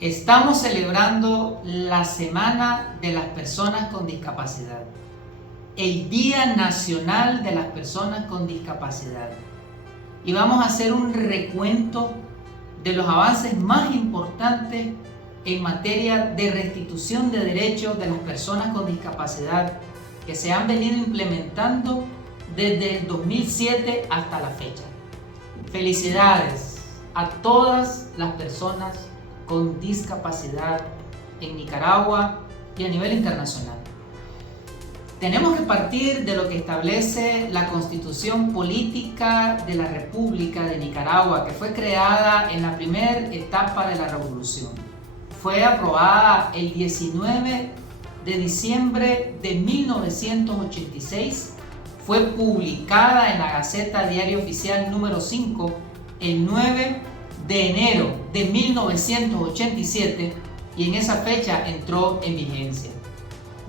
Estamos celebrando la Semana de las Personas con Discapacidad, el Día Nacional de las Personas con Discapacidad. Y vamos a hacer un recuento de los avances más importantes en materia de restitución de derechos de las personas con discapacidad que se han venido implementando desde el 2007 hasta la fecha. Felicidades a todas las personas con discapacidad en Nicaragua y a nivel internacional. Tenemos que partir de lo que establece la Constitución Política de la República de Nicaragua, que fue creada en la primera etapa de la Revolución. Fue aprobada el 19 de diciembre de 1986, fue publicada en la Gaceta Diario Oficial número 5 el 9 de enero de 1987 y en esa fecha entró en vigencia.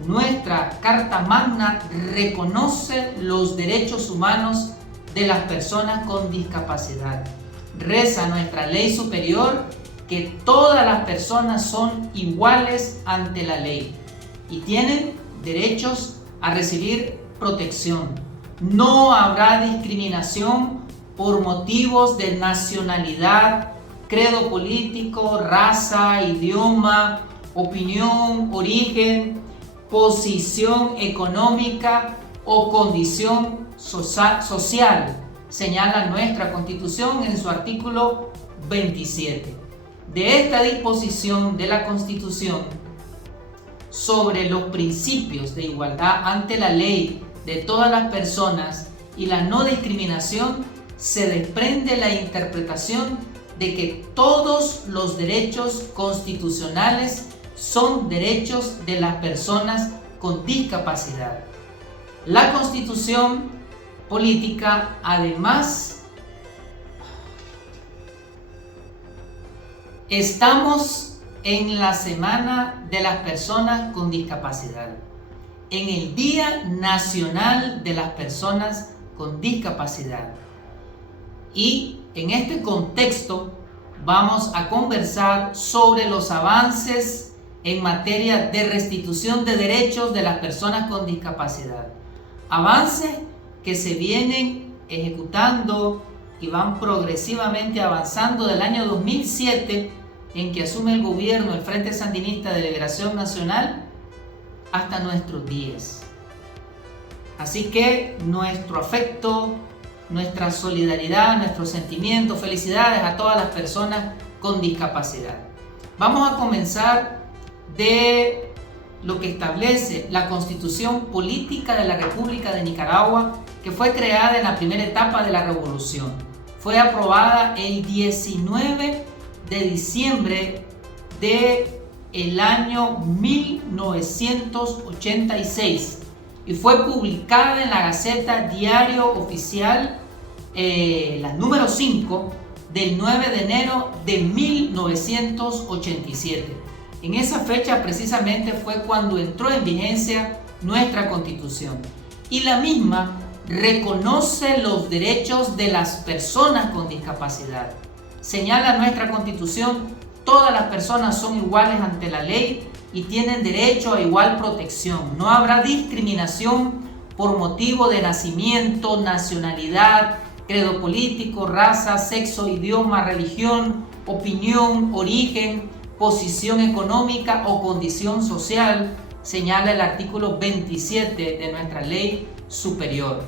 Nuestra Carta Magna reconoce los derechos humanos de las personas con discapacidad. Reza nuestra ley superior que todas las personas son iguales ante la ley y tienen derechos a recibir protección. No habrá discriminación por motivos de nacionalidad, credo político, raza, idioma, opinión, origen, posición económica o condición social, señala nuestra Constitución en su artículo 27. De esta disposición de la Constitución sobre los principios de igualdad ante la ley de todas las personas y la no discriminación, se desprende la interpretación de que todos los derechos constitucionales son derechos de las personas con discapacidad. La Constitución Política, además, estamos en la Semana de las Personas con Discapacidad, en el Día Nacional de las Personas con Discapacidad. Y en este contexto vamos a conversar sobre los avances en materia de restitución de derechos de las personas con discapacidad. Avances que se vienen ejecutando y van progresivamente avanzando del año 2007, en que asume el gobierno el Frente Sandinista de Liberación Nacional, hasta nuestros días. Así que nuestro afecto, nuestra solidaridad, nuestros sentimientos, felicidades a todas las personas con discapacidad. Vamos a comenzar de lo que establece la Constitución Política de la República de Nicaragua, que fue creada en la primera etapa de la Revolución. Fue aprobada el 19 de diciembre del año 1986 y fue publicada en la Gaceta Diario Oficial, la número 5, del 9 de enero de 1987. En esa fecha precisamente fue cuando entró en vigencia nuestra Constitución, y la misma reconoce los derechos de las personas con discapacidad. Señala nuestra Constitución: todas las personas son iguales ante la ley y tienen derecho a igual protección. No habrá discriminación por motivo de nacimiento, nacionalidad, credo político, raza, sexo, idioma, religión, opinión, origen, posición económica o condición social, señala el artículo 27 de nuestra ley superior.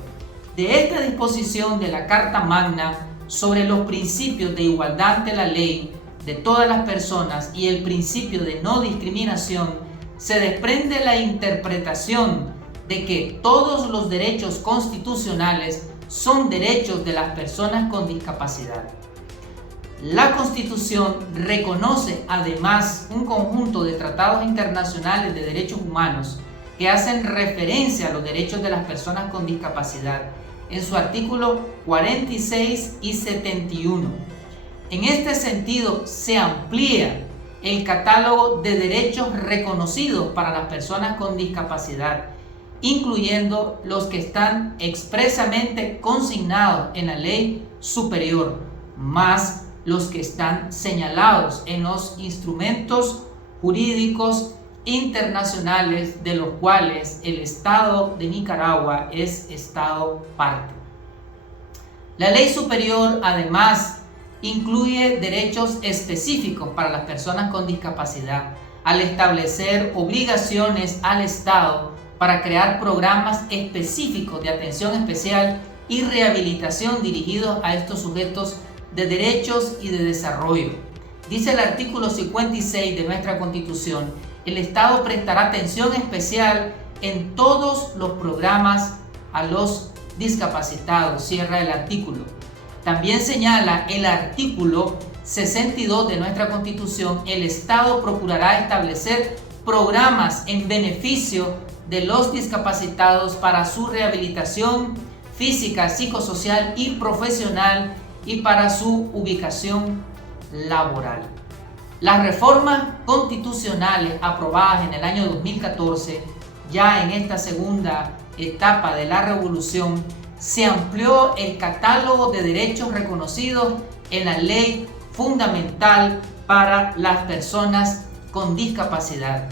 De esta disposición de la Carta Magna sobre los principios de igualdad ante la ley de todas las personas y el principio de no discriminación, se desprende la interpretación de que todos los derechos constitucionales son derechos de las personas con discapacidad. La Constitución reconoce además un conjunto de tratados internacionales de derechos humanos que hacen referencia a los derechos de las personas con discapacidad en su artículo 46 y 71. En este sentido, se amplía el catálogo de derechos reconocidos para las personas con discapacidad, incluyendo los que están expresamente consignados en la ley superior, más los que están señalados en los instrumentos jurídicos internacionales de los cuales el Estado de Nicaragua es Estado parte. La ley superior además incluye derechos específicos para las personas con discapacidad al establecer obligaciones al Estado para crear programas específicos de atención especial y rehabilitación dirigidos a estos sujetos de derechos y de desarrollo. Dice el artículo 56 de nuestra Constitución: el Estado prestará atención especial en todos los programas a los discapacitados. Cierra el artículo. También señala el artículo 62 de nuestra Constitución: el Estado procurará establecer programas en beneficio de los discapacitados para su rehabilitación física, psicosocial y profesional y para su ubicación laboral. Las reformas constitucionales aprobadas en el año 2014, ya en esta segunda etapa de la revolución, se amplió el catálogo de derechos reconocidos en la Ley Fundamental para las Personas con Discapacidad.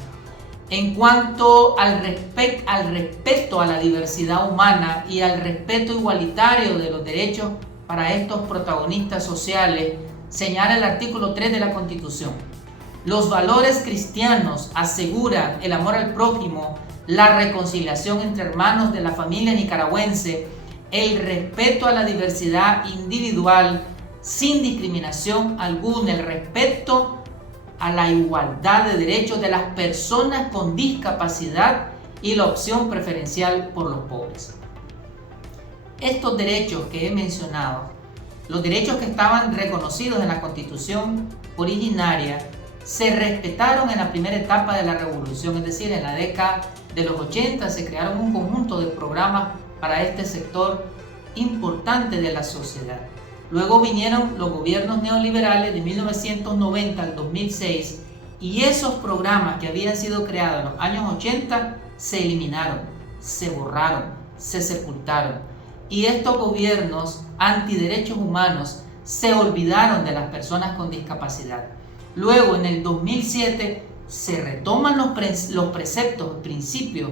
En cuanto al respeto a la diversidad humana y al respeto igualitario de los derechos para estos protagonistas sociales, señala el artículo 3 de la Constitución: los valores cristianos aseguran el amor al prójimo, la reconciliación entre hermanos de la familia nicaragüense, el respeto a la diversidad individual sin discriminación alguna, el respeto a la igualdad de derechos de las personas con discapacidad y la opción preferencial por los pobres. Estos derechos que he mencionado, los derechos que estaban reconocidos en la Constitución originaria, se respetaron en la primera etapa de la revolución, es decir, en la década de los 80 se crearon un conjunto de programas para este sector importante de la sociedad. Luego vinieron los gobiernos neoliberales de 1990 al 2006 y esos programas que habían sido creados en los años 80 se eliminaron, se borraron, se sepultaron. Y estos gobiernos antiderechos humanos se olvidaron de las personas con discapacidad. Luego, en el 2007, se retoman los preceptos, principios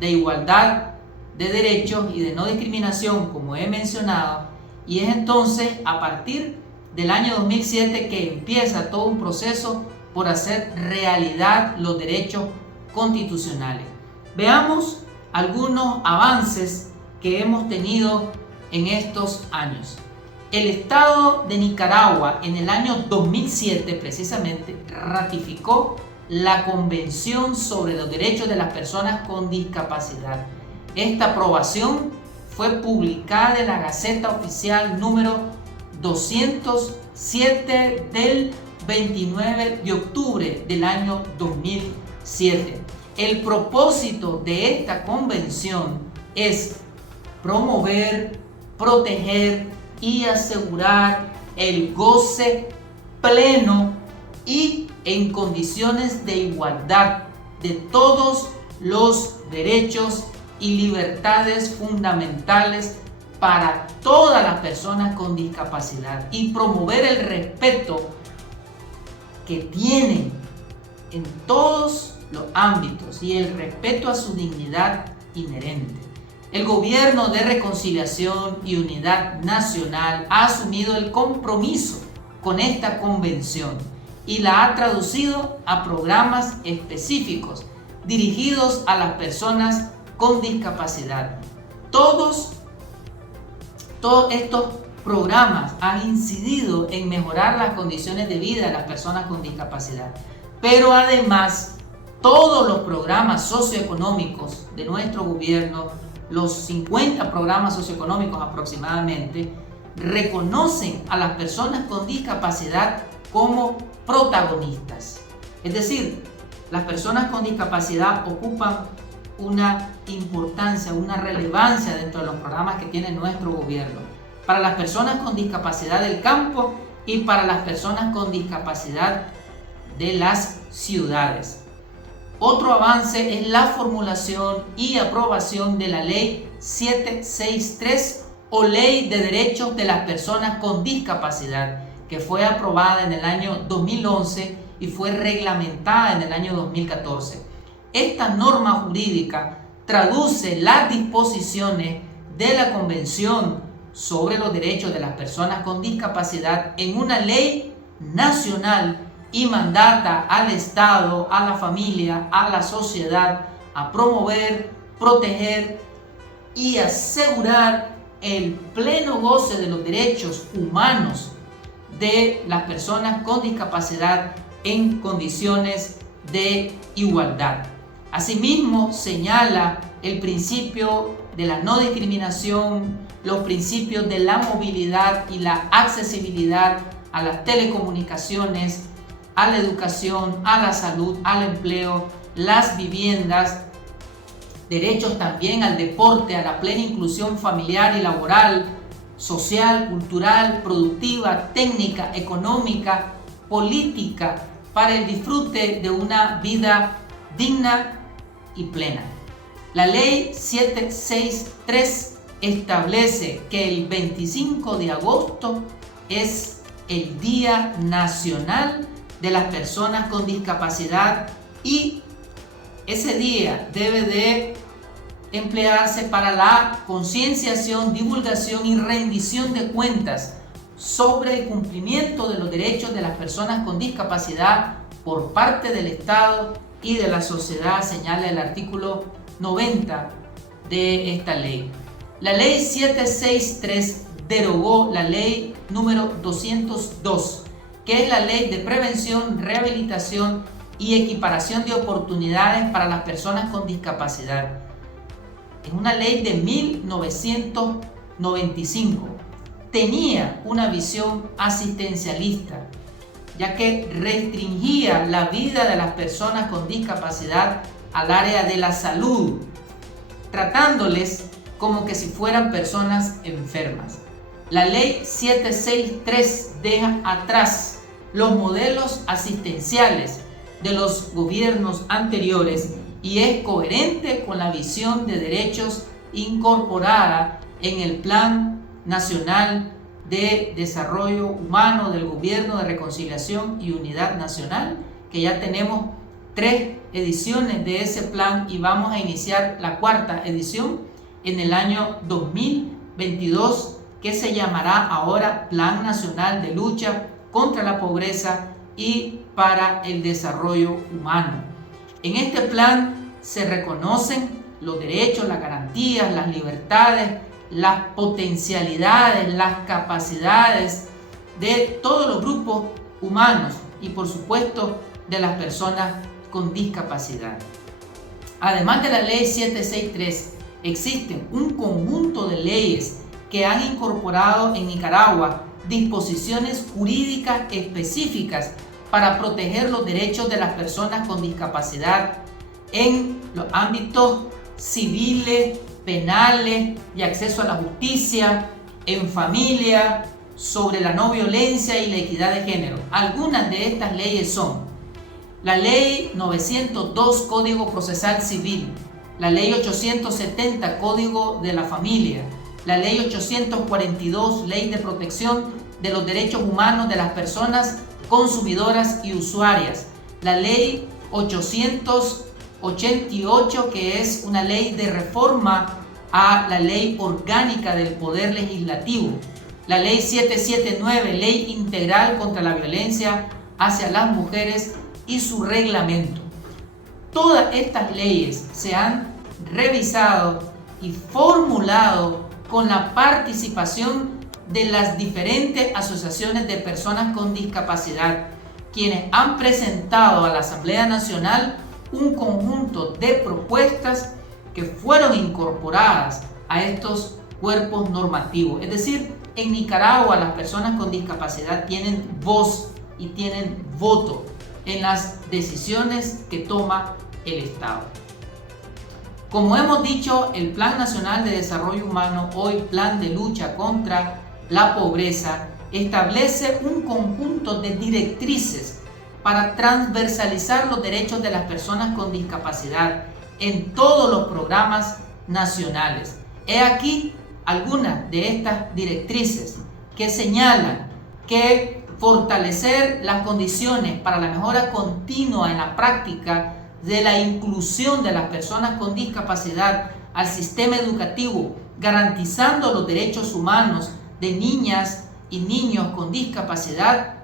de igualdad de derechos y de no discriminación, como he mencionado, y es entonces a partir del año 2007 que empieza todo un proceso por hacer realidad los derechos constitucionales. Veamos algunos avances que hemos tenido en estos años. El Estado de Nicaragua en el año 2007 precisamente ratificó la Convención sobre los Derechos de las Personas con Discapacidad. Esta aprobación fue publicada en la Gaceta Oficial número 207 del 29 de octubre del año 2007. El propósito de esta convención es promover, proteger y asegurar el goce pleno y en condiciones de igualdad de todos los derechos y libertades fundamentales para todas las personas con discapacidad y promover el respeto que tienen en todos los ámbitos y el respeto a su dignidad inherente. El Gobierno de Reconciliación y Unidad Nacional ha asumido el compromiso con esta convención y la ha traducido a programas específicos dirigidos a las personas con discapacidad. Todos estos programas han incidido en mejorar las condiciones de vida de las personas con discapacidad, pero además todos los programas socioeconómicos de nuestro gobierno, los 50 programas socioeconómicos aproximadamente, reconocen a las personas con discapacidad como protagonistas. Es decir, las personas con discapacidad ocupan una importancia, una relevancia dentro de los programas que tiene nuestro gobierno, para las personas con discapacidad del campo y para las personas con discapacidad de las ciudades. Otro avance es la formulación y aprobación de la Ley 763 o Ley de Derechos de las Personas con Discapacidad, que que fue aprobada en el año 2011 y fue reglamentada en el año 2014. Esta norma jurídica traduce las disposiciones de la Convención sobre los Derechos de las Personas con Discapacidad en una ley nacional y mandata al Estado, a la familia, a la sociedad a promover, proteger y asegurar el pleno goce de los derechos humanos de las personas con discapacidad en condiciones de igualdad. Asimismo, señala el principio de la no discriminación, los principios de la movilidad y la accesibilidad a las telecomunicaciones, a la educación, a la salud, al empleo, las viviendas, derechos también al deporte, a la plena inclusión familiar y laboral, social, cultural, productiva, técnica, económica, política, para el disfrute de una vida digna y plena. La ley 763 establece que el 25 de agosto es el Día Nacional de las Personas con Discapacidad y ese día debe de emplearse para la concienciación, divulgación y rendición de cuentas sobre el cumplimiento de los derechos de las personas con discapacidad por parte del Estado y de la sociedad, señala el artículo 90 de esta ley. La ley 763 derogó la ley número 202, que es la ley de prevención, rehabilitación y equiparación de oportunidades para las personas con discapacidad. Es una ley de 1995. Tenía una visión asistencialista, ya que restringía la vida de las personas con discapacidad al área de la salud, tratándoles como que si fueran personas enfermas. La ley 763 deja atrás los modelos asistenciales de los gobiernos anteriores y es coherente con la visión de derechos incorporada en el Plan Nacional de Desarrollo Humano del Gobierno de Reconciliación y Unidad Nacional, que ya tenemos 3 ediciones de ese plan y vamos a iniciar la 4ª edición en el año 2022, que se llamará ahora Plan Nacional de Lucha contra la Pobreza y para el Desarrollo Humano. En este plan se reconocen los derechos, las garantías, las libertades, las potencialidades, las capacidades de todos los grupos humanos y por supuesto de las personas con discapacidad. Además de la ley 763, existen un conjunto de leyes que han incorporado en Nicaragua disposiciones jurídicas específicas para proteger los derechos de las personas con discapacidad en los ámbitos civiles, penales y acceso a la justicia, en familia, sobre la no violencia y la equidad de género. Algunas de estas leyes son la Ley 902 Código Procesal Civil, la Ley 870 Código de la Familia, la Ley 842 Ley de Protección de los Derechos Humanos de las Personas Consumidoras y Usuarias, la Ley 888 que es una ley de reforma a la Ley Orgánica del Poder Legislativo, la Ley 779 Ley Integral contra la Violencia hacia las Mujeres y su reglamento. Todas estas leyes se han revisado y formulado con la participación de las diferentes asociaciones de personas con discapacidad, quienes han presentado a la Asamblea Nacional un conjunto de propuestas que fueron incorporadas a estos cuerpos normativos. Es decir, en Nicaragua las personas con discapacidad tienen voz y tienen voto en las decisiones que toma el Estado. Como hemos dicho, el Plan Nacional de Desarrollo Humano, hoy Plan de Lucha contra la Pobreza, establece un conjunto de directrices para transversalizar los derechos de las personas con discapacidad en todos los programas nacionales. He aquí algunas de estas directrices que señalan que fortalecer las condiciones para la mejora continua en la práctica de la inclusión de las personas con discapacidad al sistema educativo, garantizando los derechos humanos de niñas y niños con discapacidad.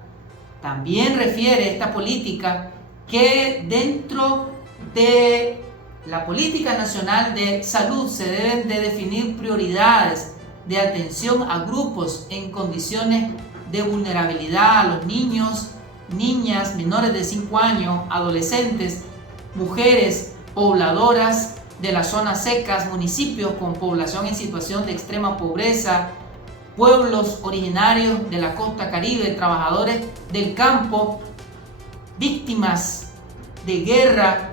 También refiere esta política que dentro de la política nacional de salud se deben de definir prioridades de atención a grupos en condiciones de vulnerabilidad, a los niños, niñas menores de 5 años, adolescentes, mujeres pobladoras de las zonas secas, municipios con población en situación de extrema pobreza, pueblos originarios de la costa caribe, trabajadores del campo, víctimas de guerra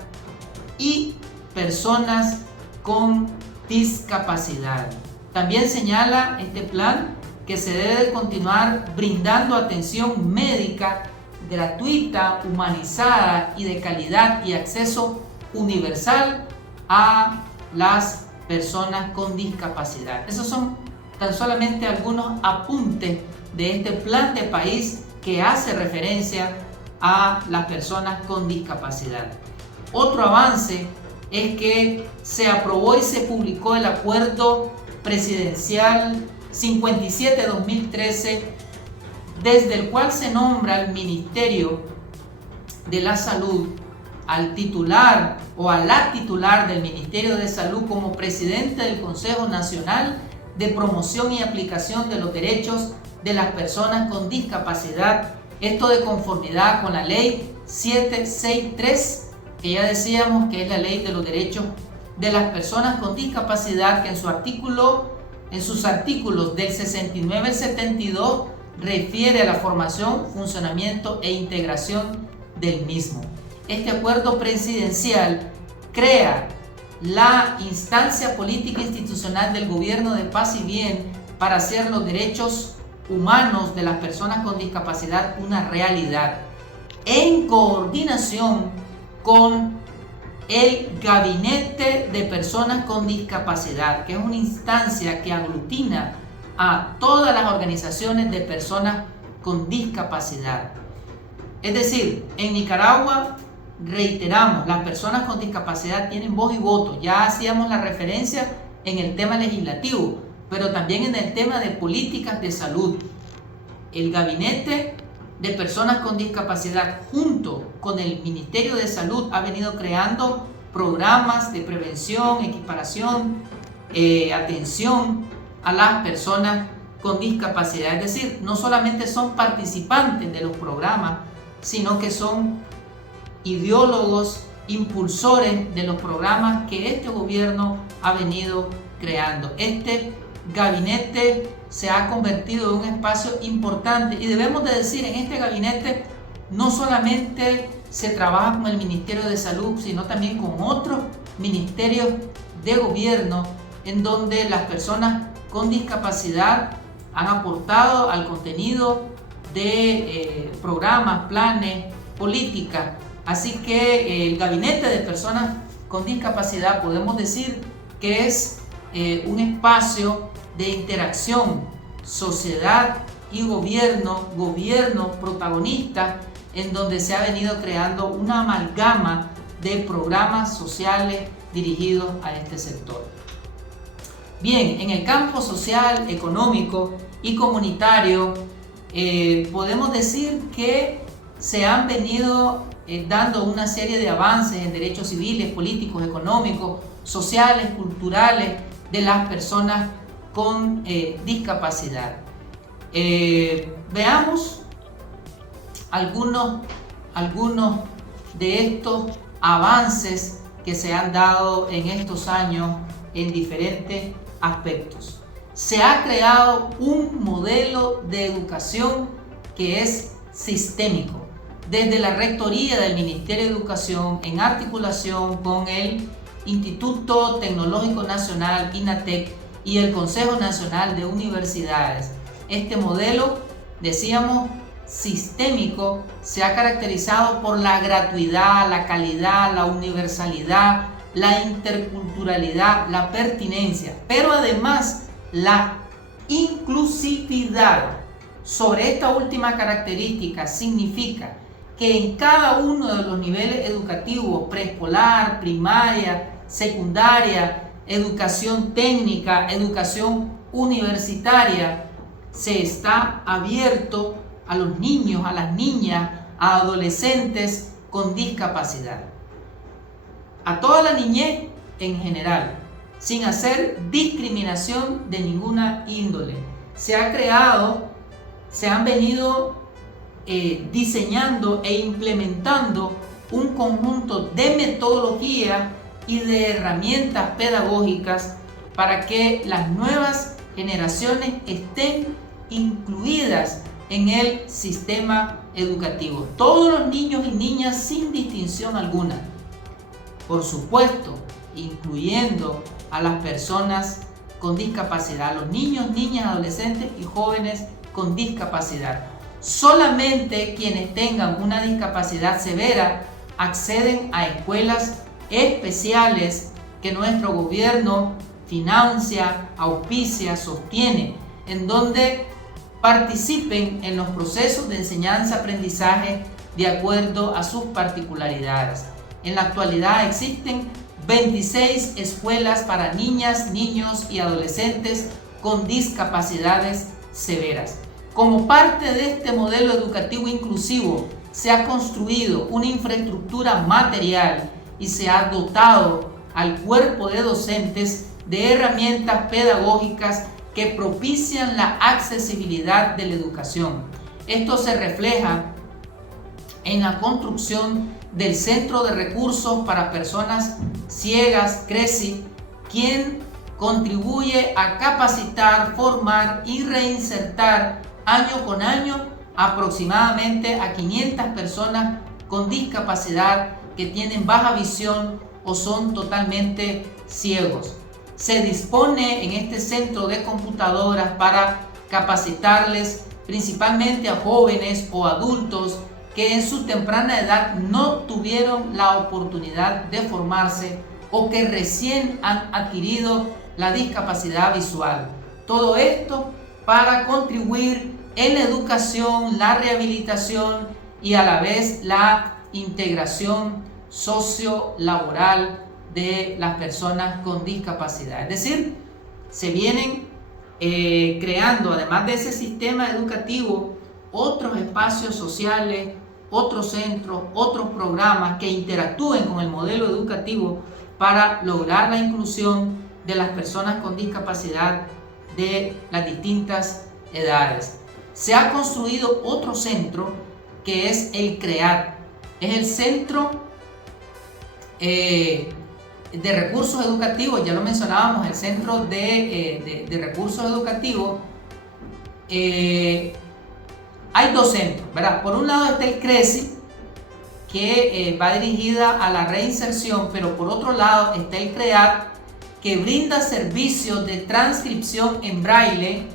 y personas con discapacidad. También señala este plan que se debe continuar brindando atención médica gratuita, humanizada y de calidad y acceso universal a las personas con discapacidad. Esos son tan solamente algunos apuntes de este plan de país que hace referencia a las personas con discapacidad. Otro avance es que se aprobó y se publicó el Acuerdo Presidencial 57-2013, desde el cual se nombra al Ministerio de la Salud, al titular o a la titular del Ministerio de Salud como presidente del Consejo Nacional de Promoción y Aplicación de los Derechos de las Personas con Discapacidad. Esto de conformidad con la Ley 763, que ya decíamos que es la Ley de los Derechos de las Personas con Discapacidad, que en sus artículos del 69 al 72 refiere a la formación, funcionamiento e integración del mismo. Este acuerdo presidencial crea la instancia política institucional del gobierno de paz y bien para hacer los derechos humanos de las personas con discapacidad una realidad, en coordinación con el Gabinete de Personas con Discapacidad, que es una instancia que aglutina a todas las organizaciones de personas con discapacidad. Es decir, en Nicaragua, reiteramos, las personas con discapacidad tienen voz y voto. Ya hacíamos la referencia en el tema legislativo, pero también en el tema de políticas de salud. El Gabinete de Personas con Discapacidad, junto con el Ministerio de Salud, ha venido creando programas de prevención, equiparación, atención a las personas con discapacidad. Es decir, no solamente son participantes de los programas, sino que son ideólogos, impulsores de los programas que este gobierno ha venido creando. Este gabinete se ha convertido en un espacio importante y debemos de decir, en este gabinete no solamente se trabaja con el Ministerio de Salud, sino también con otros ministerios de gobierno en donde las personas con discapacidad han aportado al contenido de programas, planes, políticas. Así que el Gabinete de Personas con Discapacidad podemos decir que es un espacio de interacción, sociedad y gobierno protagonista, en donde se ha venido creando una amalgama de programas sociales dirigidos a este sector. Bien, en el campo social, económico y comunitario, podemos decir que se han venido dando una serie de avances en derechos civiles, políticos, económicos, sociales, culturales de las personas con discapacidad. Veamos algunos de estos avances que se han dado en estos años en diferentes aspectos. Se ha creado un modelo de educación que es sistémico, desde la Rectoría del Ministerio de Educación, en articulación con el Instituto Tecnológico Nacional, INATEC, y el Consejo Nacional de Universidades. Este modelo, decíamos, sistémico, se ha caracterizado por la gratuidad, la calidad, la universalidad, la interculturalidad, la pertinencia, pero además la inclusividad. sobre esta última característica significa que en cada uno de los niveles educativos, preescolar, primaria, secundaria, educación técnica, educación universitaria, se está abierto a los niños, a las niñas, a adolescentes con discapacidad. A toda la niñez en general, sin hacer discriminación de ninguna índole. Se han venido diseñando e implementando un conjunto de metodologías y de herramientas pedagógicas para que las nuevas generaciones estén incluidas en el sistema educativo. Todos los niños y niñas sin distinción alguna. Por supuesto, incluyendo a las personas con discapacidad, los niños, niñas, adolescentes y jóvenes con discapacidad. Solamente quienes tengan una discapacidad severa acceden a escuelas especiales que nuestro gobierno financia, auspicia, sostiene, en donde participen en los procesos de enseñanza-aprendizaje de acuerdo a sus particularidades. En la actualidad existen 26 escuelas para niñas, niños y adolescentes con discapacidades severas. Como parte de este modelo educativo inclusivo, se ha construido una infraestructura material y se ha dotado al cuerpo de docentes de herramientas pedagógicas que propician la accesibilidad de la educación. Esto se refleja en la construcción del Centro de Recursos para Personas Ciegas, CRECI, quien contribuye a capacitar, formar y reinsertar año con año aproximadamente a 500 personas con discapacidad que tienen baja visión o son totalmente ciegos. Se dispone en este centro de computadoras para capacitarles principalmente a jóvenes o adultos que en su temprana edad no tuvieron la oportunidad de formarse o que recién han adquirido la discapacidad visual. Todo esto para contribuir en la educación, la rehabilitación y a la vez la integración sociolaboral de las personas con discapacidad. Es decir, se vienen creando, además de ese sistema educativo, otros espacios sociales, otros centros, otros programas que interactúen con el modelo educativo para lograr la inclusión de las personas con discapacidad de las distintas edades. Se ha construido otro centro que es el CREAT, es el Centro de Recursos Educativos, ya lo mencionábamos, el Centro de Recursos Educativos. Hay dos centros, ¿verdad? Por un lado está el CRECI, que va dirigida a la reinserción, pero por otro lado está el CREAT, que brinda servicios de transcripción en braille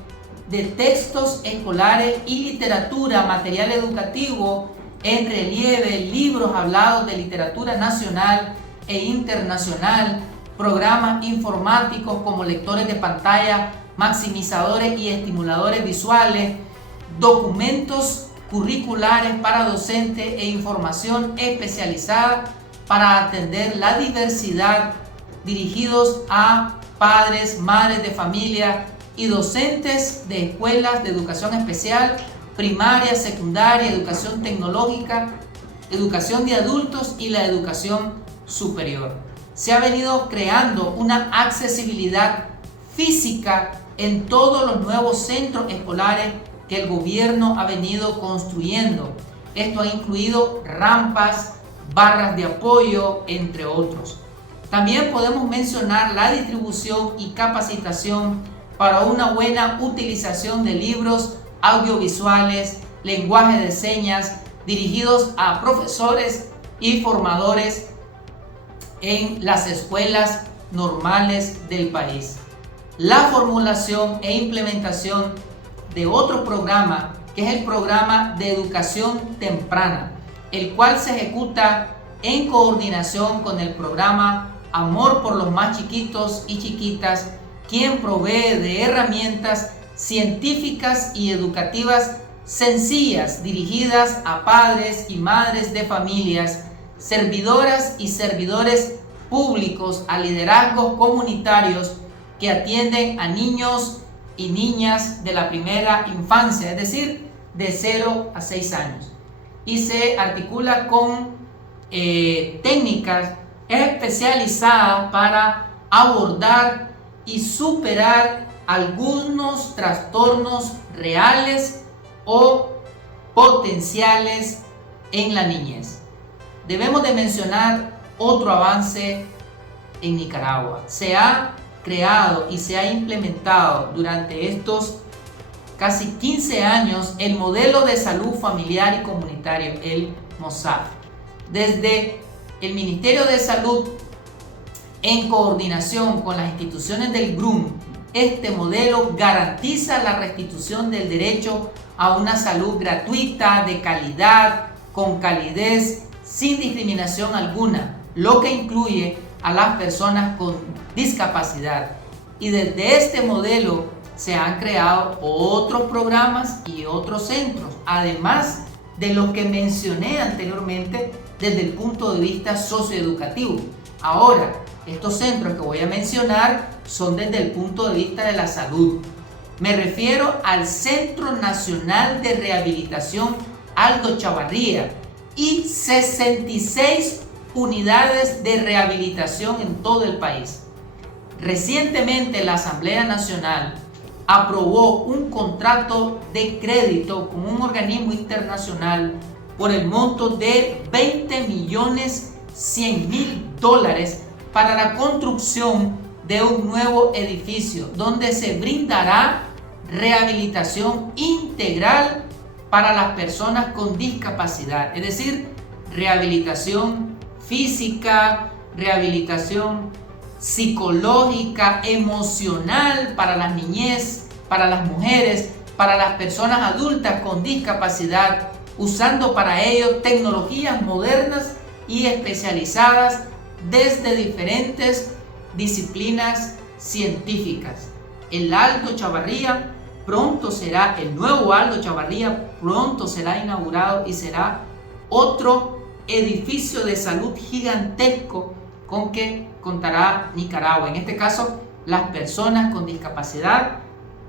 de textos escolares y literatura, material educativo en relieve, libros hablados de literatura nacional e internacional, programas informáticos como lectores de pantalla, maximizadores y estimuladores visuales, documentos curriculares para docentes e información especializada para atender la diversidad, dirigidos a padres, madres de familia y docentes de escuelas de educación especial, primaria, secundaria, educación tecnológica, educación de adultos y la educación superior. Se ha venido creando una accesibilidad física en todos los nuevos centros escolares que el gobierno ha venido construyendo. Esto ha incluido rampas, barras de apoyo, entre otros. También podemos mencionar la distribución y capacitación para una buena utilización de libros audiovisuales, lenguaje de señas, dirigidos a profesores y formadores en las escuelas normales del país. La formulación e implementación de otro programa, que es el programa de educación temprana, el cual se ejecuta en coordinación con el programa Amor por los más chiquitos y chiquitas, quien provee de herramientas científicas y educativas sencillas dirigidas a padres y madres de familias, servidoras y servidores públicos, a liderazgos comunitarios que atienden a niños y niñas de la primera infancia, es decir, de 0 a 6 años. Y se articula con técnicas especializadas para abordar y superar algunos trastornos reales o potenciales en la niñez. Debemos de mencionar otro avance en Nicaragua. Se ha creado y se ha implementado durante estos casi 15 años el modelo de salud familiar y comunitario, el MOSAF. Desde el Ministerio de Salud, en coordinación con las instituciones del GRUM, este modelo garantiza la restitución del derecho a una salud gratuita, de calidad, con calidez, sin discriminación alguna, lo que incluye a las personas con discapacidad. Y desde este modelo se han creado otros programas y otros centros, además de lo que mencioné anteriormente desde el punto de vista socioeducativo. Ahora, estos centros que voy a mencionar son desde el punto de vista de la salud. Me refiero al Centro Nacional de Rehabilitación Aldo Chavarría y 66 unidades de rehabilitación en todo el país. Recientemente la Asamblea Nacional aprobó un contrato de crédito con un organismo internacional por el monto de $20.100.000 para la construcción de un nuevo edificio donde se brindará rehabilitación integral para las personas con discapacidad, es decir, rehabilitación física, rehabilitación psicológica, emocional para las niñez, para las mujeres, para las personas adultas con discapacidad, usando para ello tecnologías modernas y especializadas desde diferentes disciplinas científicas. El Aldo Chavarría pronto será, el nuevo Aldo Chavarría pronto será inaugurado y será otro edificio de salud gigantesco con que contará Nicaragua, en este caso las personas con discapacidad,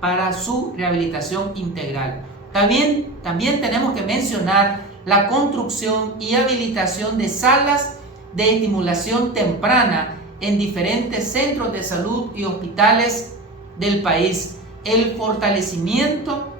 para su rehabilitación integral. También tenemos que mencionar la construcción y habilitación de salas de estimulación temprana en diferentes centros de salud y hospitales del país, el fortalecimiento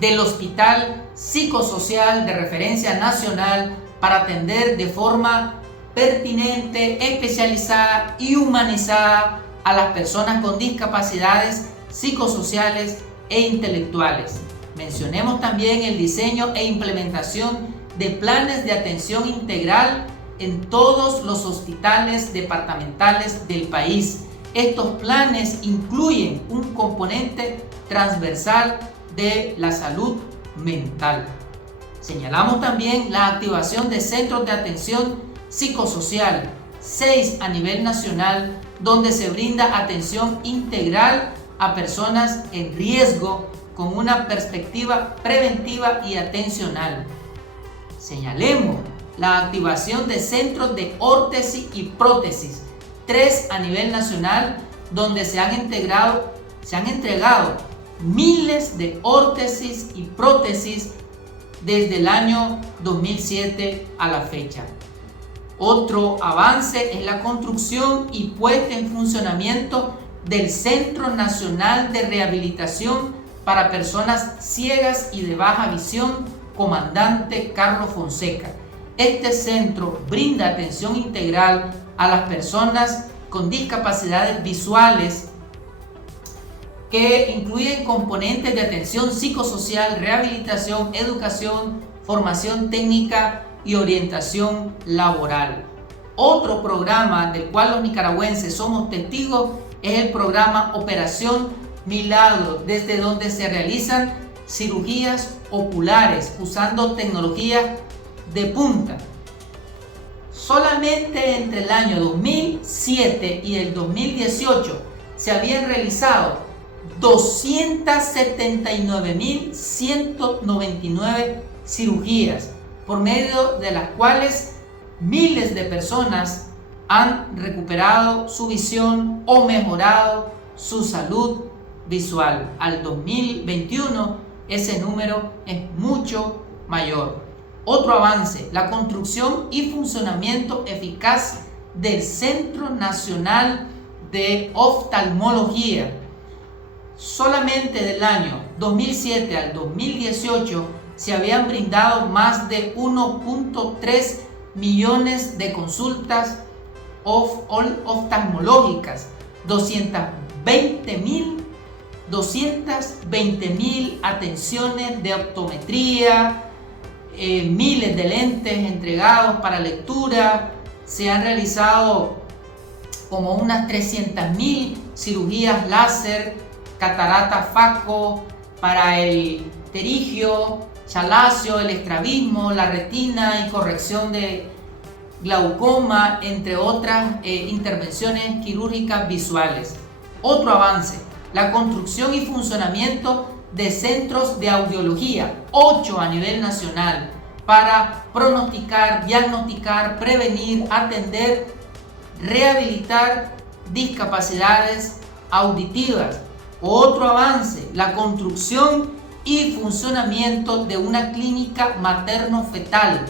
del Hospital Psicosocial de Referencia Nacional para atender de forma pertinente, especializada y humanizada a las personas con discapacidades psicosociales e intelectuales. Mencionemos también el diseño e implementación de planes de atención integral en todos los hospitales departamentales del país. Estos planes incluyen un componente transversal de la salud mental. Señalamos también la activación de centros de atención psicosocial, 6 a nivel nacional, donde se brinda atención integral a personas en riesgo con una perspectiva preventiva y atencional. Señalemos la activación de centros de órtesis y prótesis, 3 a nivel nacional, donde se han entregado miles de órtesis y prótesis desde el año 2007 a la fecha. Otro avance es la construcción y puesta en funcionamiento del Centro Nacional de Rehabilitación para Personas Ciegas y de Baja Visión, Comandante Carlos Fonseca. Este centro brinda atención integral a las personas con discapacidades visuales que incluyen componentes de atención psicosocial, rehabilitación, educación, formación técnica y orientación laboral. Otro programa del cual los nicaragüenses somos testigos es el programa Operación Milagro, desde donde se realizan cirugías oculares usando tecnología de punta. Solamente entre el año 2007 y el 2018 se habían realizado 279.199 cirugías, por medio de las cuales miles de personas han recuperado su visión o mejorado su salud visual. Al 2021 ese número es mucho mayor. Otro avance, la construcción y funcionamiento eficaz del Centro Nacional de Oftalmología. Solamente del año 2007 al 2018 se habían brindado más de 1.3 millones de consultas oftalmológicas, 220.000 atenciones de optometría, miles de lentes entregados para lectura, se han realizado como unas 300.000 cirugías láser, catarata faco, para el pterigio, chalacio, el estrabismo, la retina y corrección de glaucoma, entre otras intervenciones quirúrgicas visuales. Otro avance, la construcción y funcionamiento de centros de audiología, 8 a nivel nacional, para pronosticar, diagnosticar, prevenir, atender, rehabilitar discapacidades auditivas. Otro avance, la construcción y funcionamiento de una clínica materno-fetal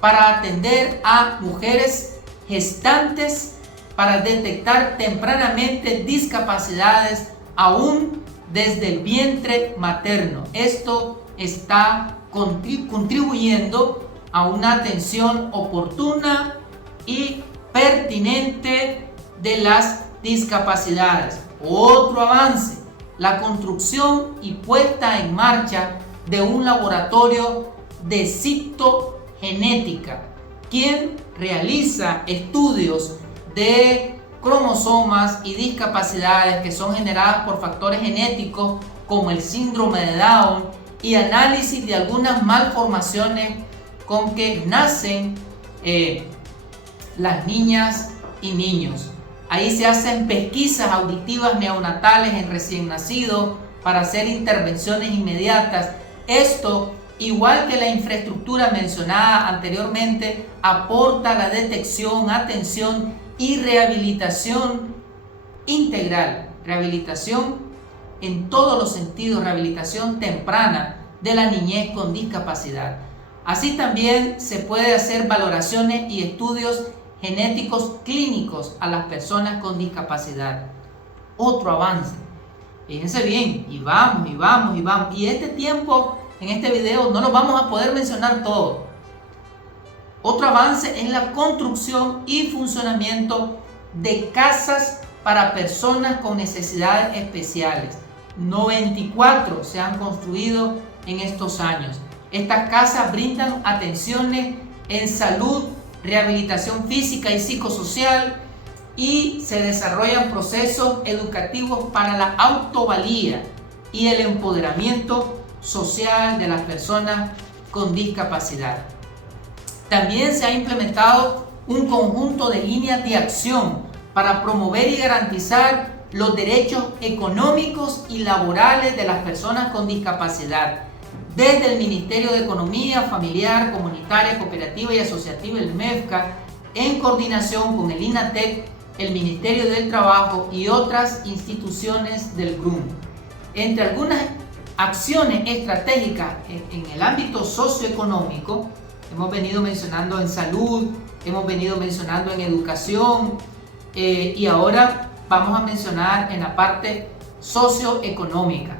para atender a mujeres gestantes, para detectar tempranamente discapacidades aún desde el vientre materno. Esto está contribuyendo a una atención oportuna y pertinente de las discapacidades. Otro avance, la construcción y puesta en marcha de un laboratorio de citogenética, quien realiza estudios de cromosomas y discapacidades que son generadas por factores genéticos como el síndrome de Down y análisis de algunas malformaciones con que nacen las niñas y niños. Ahí se hacen pesquisas auditivas neonatales en recién nacidos para hacer intervenciones inmediatas. Esto, igual que la infraestructura mencionada anteriormente, aporta la detección, atención y rehabilitación integral. Rehabilitación en todos los sentidos, rehabilitación temprana de la niñez con discapacidad. Así también se puede hacer valoraciones y estudios genéticos clínicos a las personas con discapacidad. Otro avance. Fíjense bien, y vamos. Y este tiempo, en este video, no lo vamos a poder mencionar todo. Otro avance es la construcción y funcionamiento de casas para personas con necesidades especiales. 94 se han construido en estos años. Estas casas brindan atenciones en salud, rehabilitación física y psicosocial, y se desarrollan procesos educativos para la autovalía y el empoderamiento social de las personas con discapacidad. También se ha implementado un conjunto de líneas de acción para promover y garantizar los derechos económicos y laborales de las personas con discapacidad. Desde el Ministerio de Economía Familiar, Comunitaria, Cooperativa y Asociativa, el MEFCA, en coordinación con el INATEC, el Ministerio del Trabajo y otras instituciones del GRUM. Entre algunas acciones estratégicas en el ámbito socioeconómico, hemos venido mencionando en salud, hemos venido mencionando en educación, y ahora vamos a mencionar en la parte socioeconómica.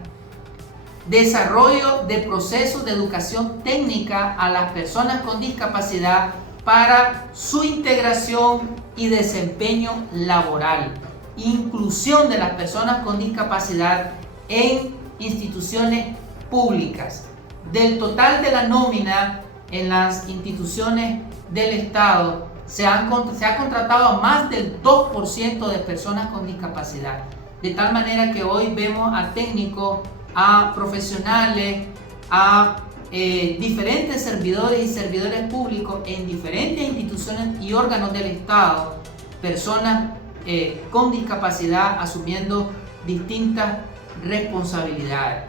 Desarrollo de procesos de educación técnica a las personas con discapacidad para su integración y desempeño laboral. Inclusión de las personas con discapacidad en instituciones públicas. Del total de la nómina en las instituciones del Estado, se ha contratado a más del 2% de personas con discapacidad. De tal manera que hoy vemos a técnicos, a profesionales, a diferentes servidores y servidores públicos en diferentes instituciones y órganos del Estado, personas con discapacidad asumiendo distintas responsabilidades.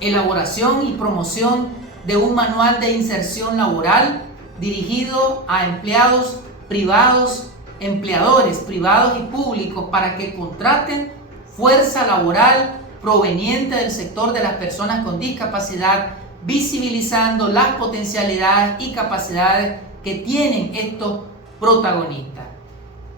Elaboración y promoción de un manual de inserción laboral dirigido a empleados privados, empleadores privados y públicos para que contraten fuerza laboral proveniente del sector de las personas con discapacidad, visibilizando las potencialidades y capacidades que tienen estos protagonistas.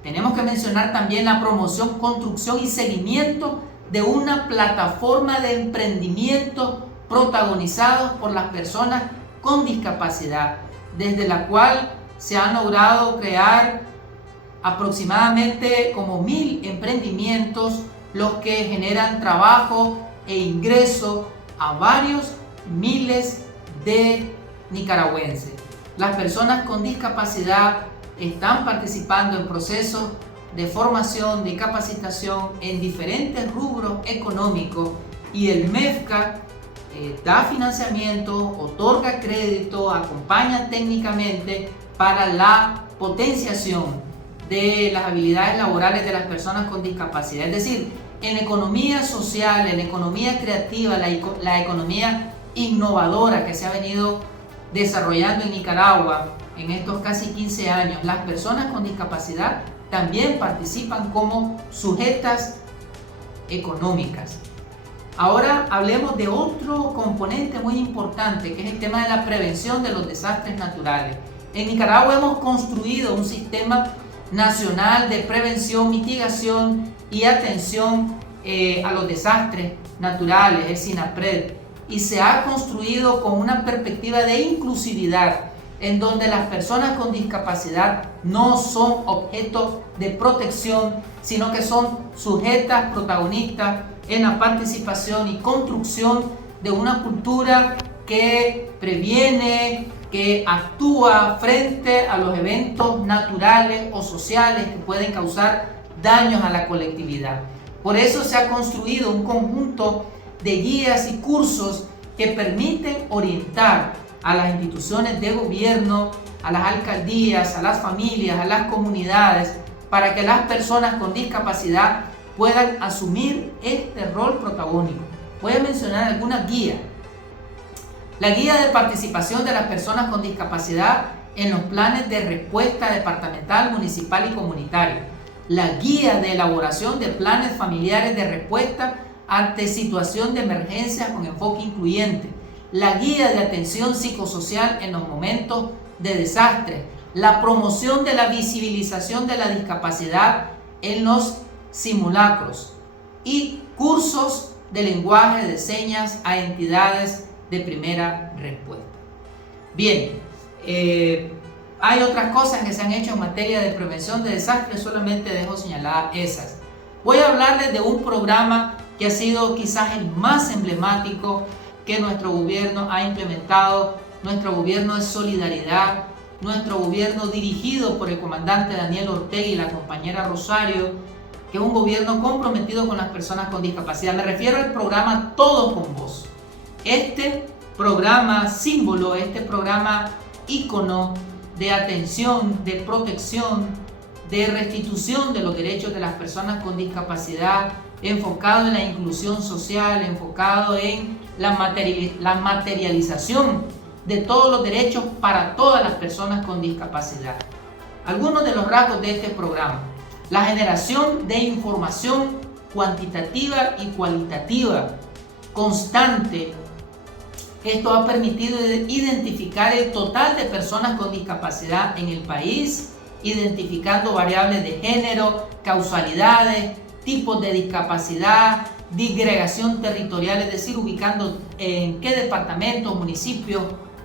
Tenemos que mencionar también la promoción, construcción y seguimiento de una plataforma de emprendimiento protagonizados por las personas con discapacidad, desde la cual se han logrado crear aproximadamente como 1000 emprendimientos, los que generan trabajo e ingreso a varios miles de nicaragüenses. Las personas con discapacidad están participando en procesos de formación, de capacitación en diferentes rubros económicos, y el MEFCA da financiamiento, otorga crédito, acompaña técnicamente para la potenciación de las habilidades laborales de las personas con discapacidad. Es decir, en economía social, en economía creativa, la economía innovadora que se ha venido desarrollando en Nicaragua en estos casi 15 años, las personas con discapacidad también participan como sujetas económicas. Ahora hablemos de otro componente muy importante, que es el tema de la prevención de los desastres naturales. En Nicaragua hemos construido un sistema nacional de prevención, mitigación y atención a los desastres naturales, el SINAPRED, y se ha construido con una perspectiva de inclusividad, en donde las personas con discapacidad no son objeto de protección, sino que son sujetas protagonistas en la participación y construcción de una cultura que previene, que actúa frente a los eventos naturales o sociales que pueden causar daños a la colectividad. Por eso se ha construido un conjunto de guías y cursos que permiten orientar a las instituciones de gobierno, a las alcaldías, a las familias, a las comunidades, para que las personas con discapacidad puedan asumir este rol protagónico. Voy a mencionar algunas guías. La guía de participación de las personas con discapacidad en los planes de respuesta departamental, municipal y comunitario. La guía de elaboración de planes familiares de respuesta ante situación de emergencia con enfoque incluyente. La guía de atención psicosocial en los momentos de desastre. La promoción de la visibilización de la discapacidad en los simulacros. Y cursos de lenguaje de señas a entidades de primera respuesta. Bien, hay otras cosas que se han hecho en materia de prevención de desastres, solamente dejo señaladas esas. Voy a hablarles de un programa que ha sido quizás el más emblemático que nuestro gobierno ha implementado. Nuestro gobierno de solidaridad, nuestro gobierno dirigido por el comandante Daniel Ortega y la compañera Rosario, que es un gobierno comprometido con las personas con discapacidad. Me refiero al programa Todos con Vos. Este programa símbolo, este programa ícono de atención, de protección, de restitución de los derechos de las personas con discapacidad, enfocado en la inclusión social, enfocado en la materialización de todos los derechos para todas las personas con discapacidad. Algunos de los rasgos de este programa: la generación de información cuantitativa y cualitativa constante. Esto ha permitido identificar el total de personas con discapacidad en el país, identificando variables de género, causalidades, tipos de discapacidad, disgregación territorial, es decir, ubicando en qué departamentos, municipios,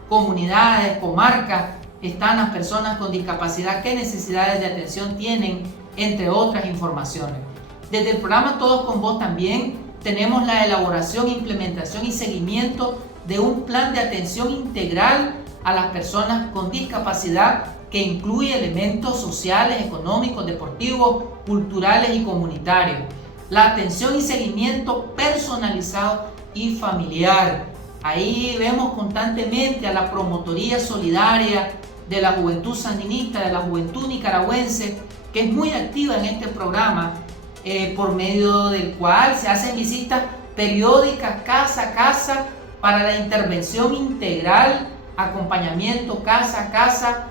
comunidades, comarcas están las personas con discapacidad, qué necesidades de atención tienen, entre otras informaciones. Desde el programa Todos con Vos también tenemos la elaboración, implementación y seguimiento de un plan de atención integral a las personas con discapacidad que incluye elementos sociales, económicos, deportivos, culturales y comunitarios. La atención y seguimiento personalizado y familiar. Ahí vemos constantemente a la Promotoría Solidaria de la Juventud Sandinista, de la Juventud Nicaragüense, que es muy activa en este programa, por medio del cual se hacen visitas periódicas casa a casa para la intervención integral, acompañamiento casa a casa.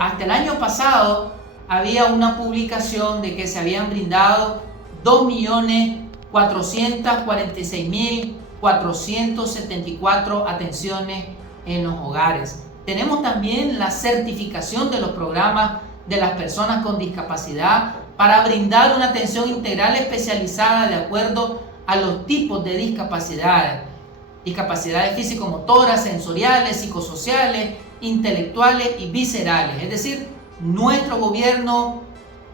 Hasta el año pasado había una publicación de que se habían brindado 2.446.474 atenciones en los hogares. Tenemos también la certificación de los programas de las personas con discapacidad para brindar una atención integral especializada de acuerdo a los tipos de discapacidades. Discapacidades físico-motoras, sensoriales, psicosociales, intelectuales y viscerales. Es decir, nuestro gobierno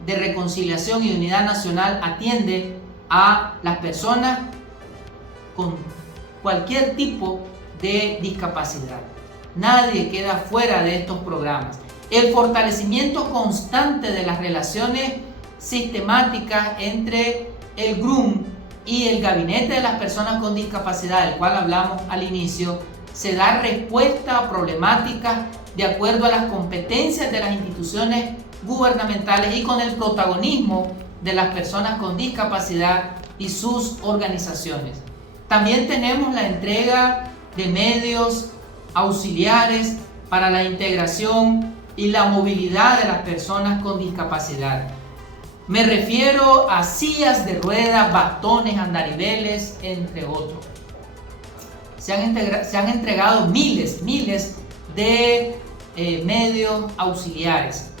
de reconciliación y unidad nacional atiende a las personas con cualquier tipo de discapacidad. Nadie queda fuera de estos programas. El fortalecimiento constante de las relaciones sistemáticas entre el GRUM y el Gabinete de las Personas con Discapacidad, del cual hablamos al inicio, se da respuesta a problemáticas de acuerdo a las competencias de las instituciones gubernamentales y con el protagonismo de las personas con discapacidad y sus organizaciones. También tenemos la entrega de medios auxiliares para la integración y la movilidad de las personas con discapacidad. Me refiero a sillas de ruedas, bastones, andariveles, entre otros. Se han entregado miles de medios auxiliares.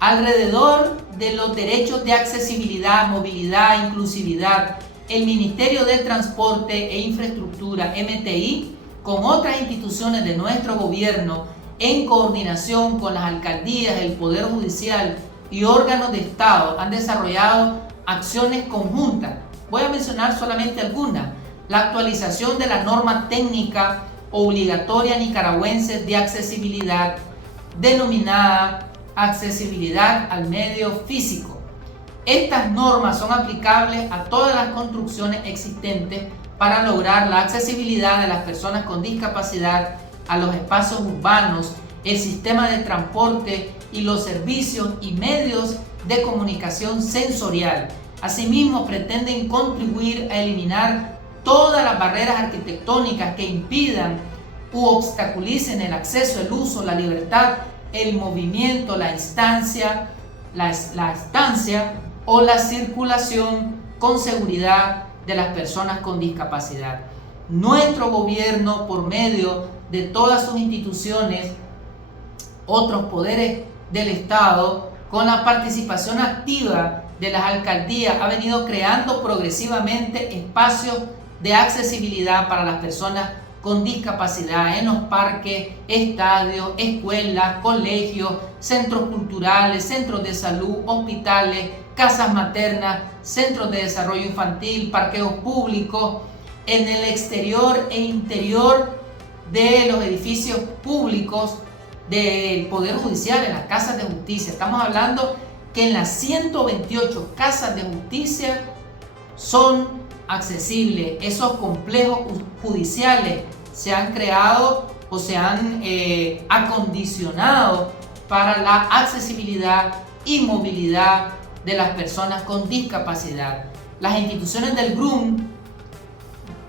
Alrededor de los derechos de accesibilidad, movilidad, inclusividad, el Ministerio de Transporte e Infraestructura, MTI, con otras instituciones de nuestro gobierno, en coordinación con las alcaldías, el Poder Judicial y órganos de Estado, han desarrollado acciones conjuntas. Voy a mencionar solamente algunas. La actualización de la norma técnica obligatoria nicaragüense de accesibilidad, denominada accesibilidad al medio físico. Estas normas son aplicables a todas las construcciones existentes para lograr la accesibilidad de las personas con discapacidad a los espacios urbanos, el sistema de transporte y los servicios y medios de comunicación sensorial. Asimismo, pretenden contribuir a eliminar todas las barreras arquitectónicas que impidan u obstaculicen el acceso, el uso, la libertad, el movimiento, la estancia o la circulación con seguridad de las personas con discapacidad. Nuestro gobierno, por medio de todas sus instituciones, otros poderes del Estado, con la participación activa de las alcaldías, ha venido creando progresivamente espacios de accesibilidad para las personas con discapacidad en los parques, estadios, escuelas, colegios, centros culturales, centros de salud, hospitales, casas maternas, centros de desarrollo infantil, parqueos públicos, en el exterior e interior de los edificios públicos del Poder Judicial, en las casas de justicia. Estamos hablando que en las 128 casas de justicia son accesibles. Esos complejos judiciales se han creado o se han acondicionado para la accesibilidad y movilidad de las personas con discapacidad. Las instituciones del GRUM,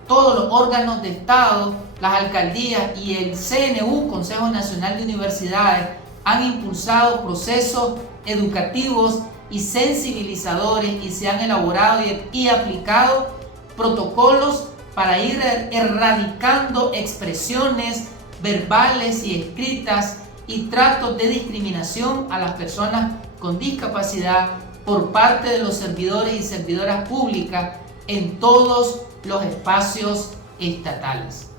todos los órganos de Estado, las alcaldías y el CNU, Consejo Nacional de Universidades, han impulsado procesos educativos y sensibilizadores y se han elaborado y aplicado protocolos para ir erradicando expresiones verbales y escritas y tratos de discriminación a las personas con discapacidad por parte de los servidores y servidoras públicas en todos los espacios estatales.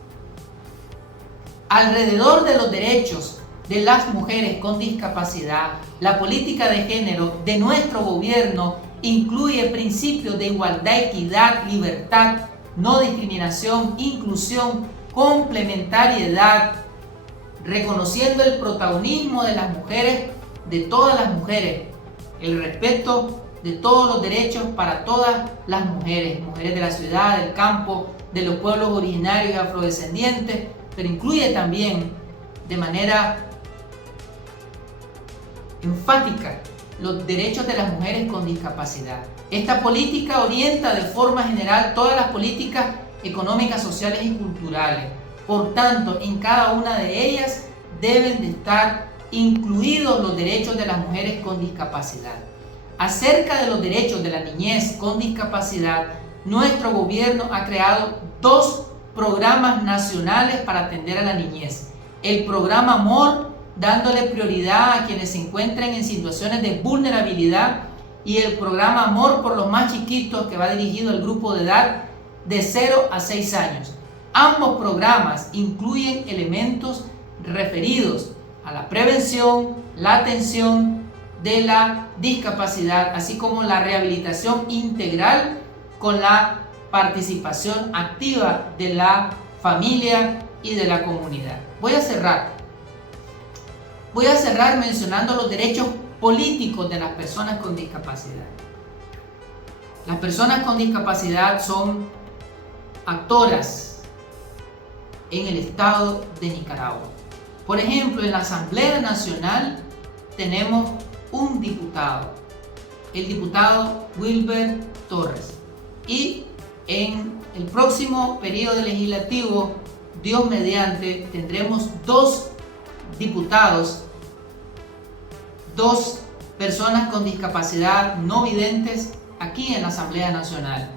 Alrededor de los derechos de las mujeres con discapacidad, la política de género de nuestro gobierno incluye principios de igualdad, equidad, libertad, no discriminación, inclusión, complementariedad, reconociendo el protagonismo de las mujeres, de todas las mujeres, el respeto de todos los derechos para todas las mujeres, mujeres de la ciudad, del campo, de los pueblos originarios y afrodescendientes, pero incluye también de manera enfática los derechos de las mujeres con discapacidad. Esta política orienta de forma general todas las políticas económicas, sociales y culturales. Por tanto, en cada una de ellas deben de estar incluidos los derechos de las mujeres con discapacidad. Acerca de los derechos de la niñez con discapacidad, nuestro gobierno ha creado 2 programas nacionales para atender a la niñez. El programa Amor, dándole prioridad a quienes se encuentren en situaciones de vulnerabilidad, y el programa Amor por los más chiquitos, que va dirigido al grupo de edad de 0 a 6 años. Ambos programas incluyen elementos referidos a la prevención, la atención de la discapacidad, así como la rehabilitación integral con la participación activa de la familia y de la comunidad. Voy a cerrar mencionando los derechos políticos de las personas con discapacidad. Las personas con discapacidad son actoras en el Estado de Nicaragua. Por ejemplo, en la Asamblea Nacional tenemos un diputado, el diputado Wilber Torres, y en el próximo periodo legislativo, Dios mediante, tendremos 2 diputados, 2 personas con discapacidad no videntes aquí en la Asamblea Nacional.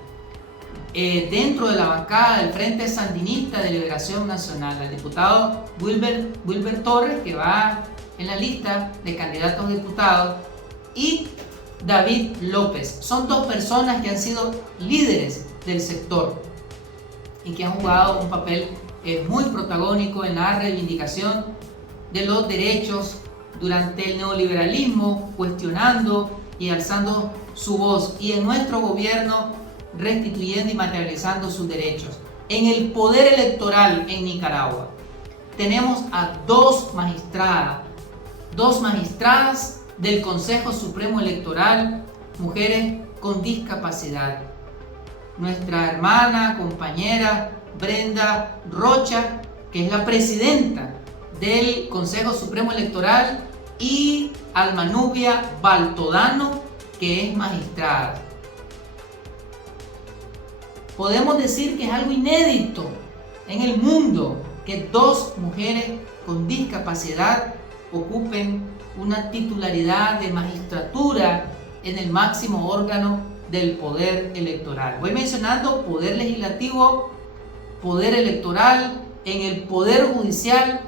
Dentro de la bancada del Frente Sandinista de Liberación Nacional, el diputado Wilber Torres, que va en la lista de candidatos a diputados, y David López. Son 2 personas que han sido líderes del sector y que han jugado un papel muy protagónico en la reivindicación de los derechos durante el neoliberalismo, cuestionando y alzando su voz, y en nuestro gobierno restituyendo y materializando sus derechos. En el poder electoral en Nicaragua tenemos a 2 magistradas del Consejo Supremo Electoral, mujeres con discapacidad. Nuestra hermana, compañera Brenda Rocha, que es la presidenta del Consejo Supremo Electoral, y Almanubia Baltodano, que es magistrada. Podemos decir que es algo inédito en el mundo que 2 mujeres con discapacidad ocupen una titularidad de magistratura en el máximo órgano del poder electoral. Voy mencionando poder legislativo, poder electoral. En el poder judicial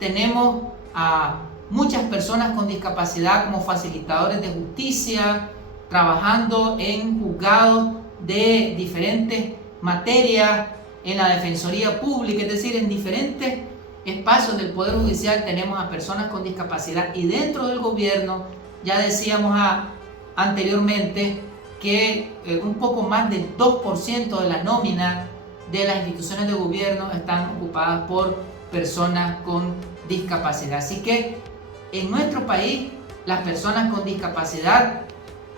tenemos a muchas personas con discapacidad como facilitadores de justicia, trabajando en juzgados de diferentes materias, en la Defensoría Pública, es decir, en diferentes espacios del Poder Judicial tenemos a personas con discapacidad. Y dentro del gobierno, ya decíamos anteriormente que un poco más del 2% de la nómina de las instituciones de gobierno están ocupadas por personas con discapacidad. Así que en nuestro país las personas con discapacidad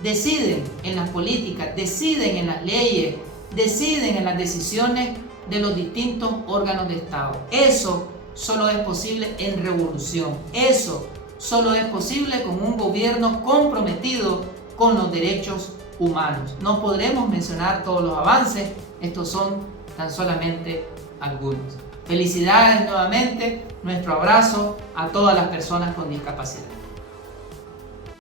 deciden en las políticas, deciden en las leyes, deciden en las decisiones de los distintos órganos de Estado. Eso solo es posible en revolución. Eso solo es posible con un gobierno comprometido con los derechos humanos. No podremos mencionar todos los avances, estos son tan solamente algunos. Felicidades nuevamente, nuestro abrazo a todas las personas con discapacidad.